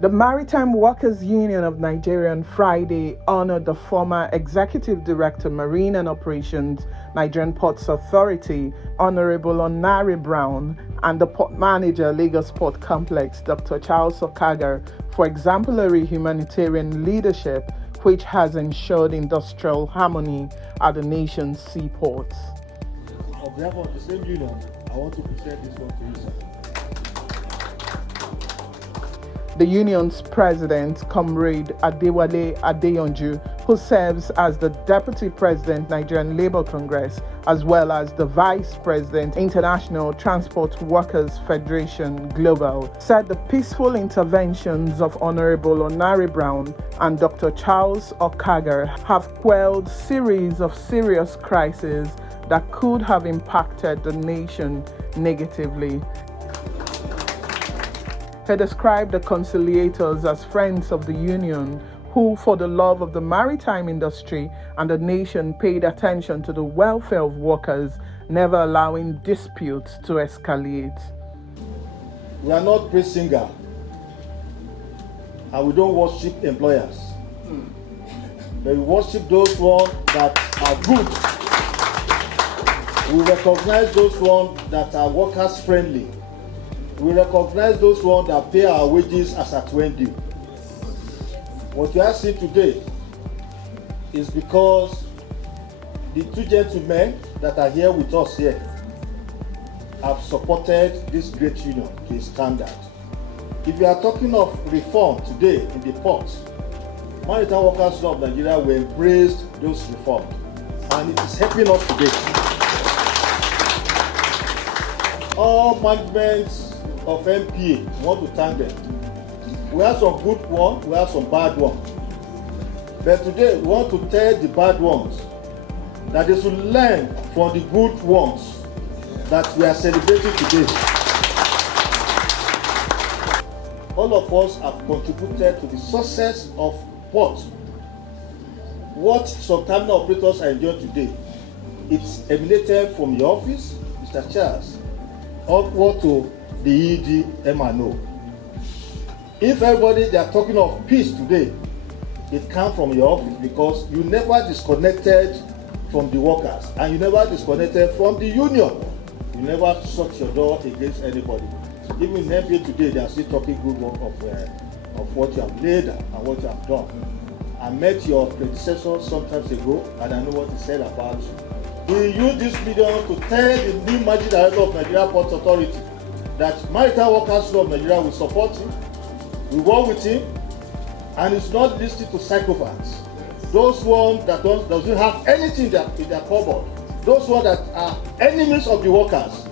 The Maritime Workers Union of Nigeria on Friday honored the former Executive Director, Marine and Operations, Nigerian Ports Authority, Honorable Onari Brown, and the Port Manager, Lagos Port Complex, Dr. Charles Okaga, for exemplary humanitarian leadership, which has ensured industrial harmony at the nation's seaports. On behalf of the same union, I want to present this one to you, sir. The union's president, Comrade Adewale Adeyanju, who serves as the Deputy President, Nigerian Labour Congress, as well as the Vice President, International Transport Workers Federation Global, said the peaceful interventions of Honorable Onari Brown and Dr. Charles Okaga have quelled a series of serious crises that could have impacted the nation negatively. He described the conciliators as friends of the union who, for the love of the maritime industry and the nation, paid attention to the welfare of workers, never allowing disputes to escalate. We are not praise singer, and we don't worship employers. But we worship those ones that are good. We recognize those ones that are workers friendly. We recognize those ones that pay our wages as at when due. What you are seeing today is because the two gentlemen that are here with us here have supported this great union to a standard. If you are talking of reform today in the ports, Maritime Workers of Nigeria will embrace those reforms, and it is helping us today. All managements of MPA, we want to thank them. We have some good ones, we have some bad ones. But today we want to tell the bad ones that they should learn from the good ones that we are celebrating today. All of us have contributed to the success of ports. What some terminal operators are enjoying today, it's emanated from your office, Mr. Charles, upward to the ED MNO. If everybody they are talking of peace today, it comes from your office because you never disconnected from the workers and you never disconnected from the union. You never shut your door against anybody. Even in MPA today, they are still talking good work of what you have laid and what you have done. I met your predecessor some times ago and I know what he said about you. We use this medium to tell the new managing director of Nigerian Ports Authority that Maritime Workers of Nigeria will support him, we work with him, and it's not listening to psychopaths. Those ones that doesn't have anything in their cupboard, those ones that are enemies of the workers,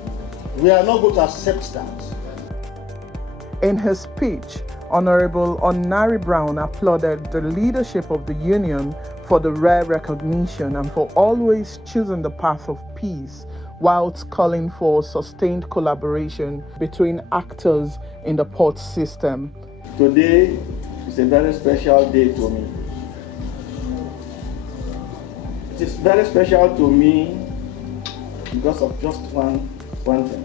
we are not going to accept that. In his speech, Honorable Onari Brown applauded the leadership of the union for the rare recognition and for always choosing the path of peace, whilst calling for sustained collaboration between actors in the port system. Today is a very special day to me. It is very special to me because of just one thing.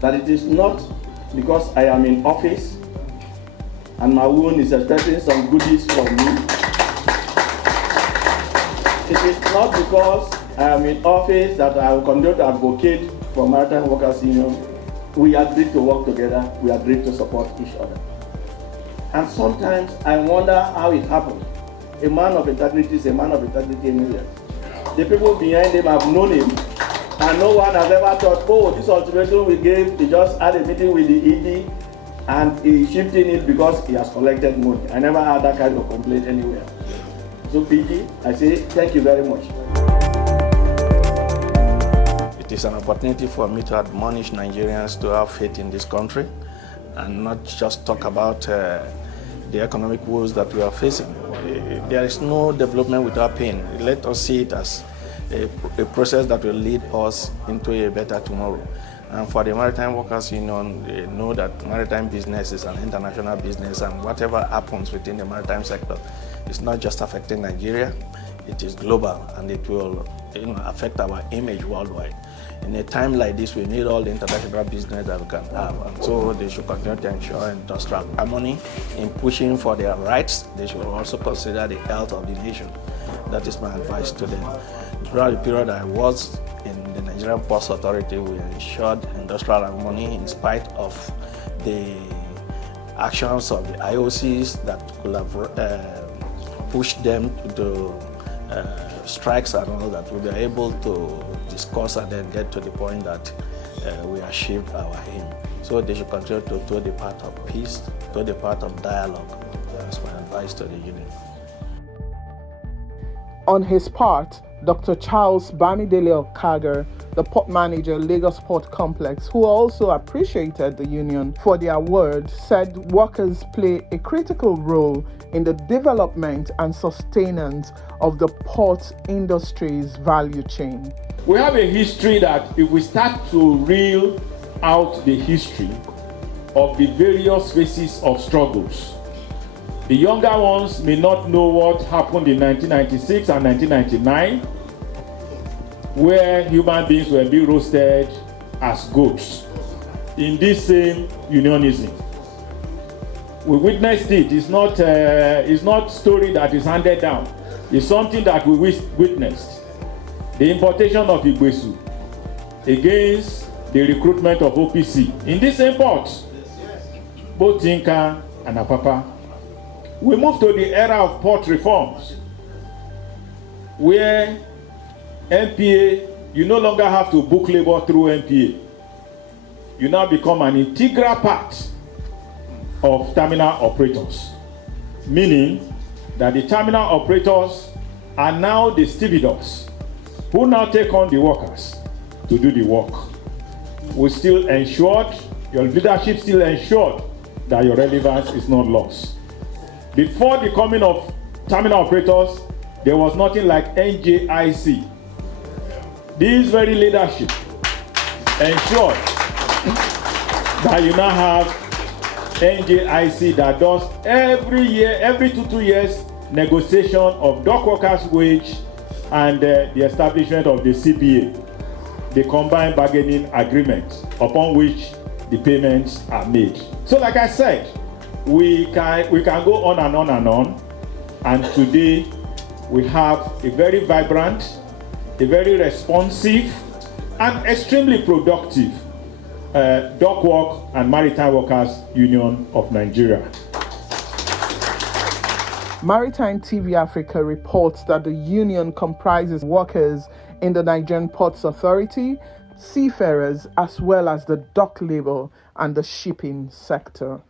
That it is not because I am in office and my wound is expecting some goodies from me. It is not because I am in office that I will continue to advocate for Maritime Workers Union. We agreed to work together, we agreed to support each other. And sometimes I wonder how it happened. A man of integrity is a man of integrity anywhere. The people behind him have known him, and no one has ever thought, oh, this ultimatum we gave, he just had a meeting with the ED and he's shifting it because he has collected money. I never had that kind of complaint anywhere. So PG, I say thank you very much. It is an opportunity for me to admonish Nigerians to have faith in this country and not just talk about the economic woes that we are facing. There is no development without pain. Let us see it as a process that will lead us into a better tomorrow. And for the Maritime Workers Union, they know that maritime business is an international business, and whatever happens within the maritime sector is not just affecting Nigeria, it is global, and it will affect our image worldwide. in a time like this, we need all the international business that we can have. And so they should continue to ensure industrial harmony in pushing for their rights. They should also consider the health of the nation. That is my advice to them. Throughout the period I was in the Nigerian Ports Authority, we ensured industrial harmony in spite of the actions of the IOCs that could have pushed them to strikes and all that. We were able to discuss and then get to the point that we achieved our aim. So they should continue to do the part of peace, do the part of dialogue. That's my advice to the union. On his part, Dr. Charles Bamidele Okaga, the port manager, Lagos Port Complex, who also appreciated the union for their award, said workers play a critical role in the development and sustenance of the port industry's value chain. We have a history that if we start to reel out the history of the various phases of struggles, the younger ones may not know what happened in 1996 and 1999, where human beings were being roasted as goats in this same unionism. We witnessed it. It's not story that is handed down. It's something that we witnessed. The importation of Igbesu against the recruitment of OPC in this same port, both Tinka and Apapa. We moved to the era of port reforms, where NPA, you no longer have to book labor through NPA. You now become an integral part of terminal operators, meaning that the terminal operators are now the stevedores who now take on the workers to do the work. We still ensured, your leadership still ensured that your relevance is not lost. Before the coming of terminal operators, there was nothing like NJIC. This very leadership ensured that you now have NJIC that does every year, every 2 years, negotiation of dock workers' wage and the establishment of the CBA, the combined bargaining agreement, upon which the payments are made. So like I said, we can go on and on and on, and today we have a very vibrant, a very responsive, and extremely productive Dock Work and Maritime Workers Union of Nigeria. Maritime TV Africa reports that the union comprises workers in the Nigerian Ports Authority, seafarers, as well as the dock labor and the shipping sector.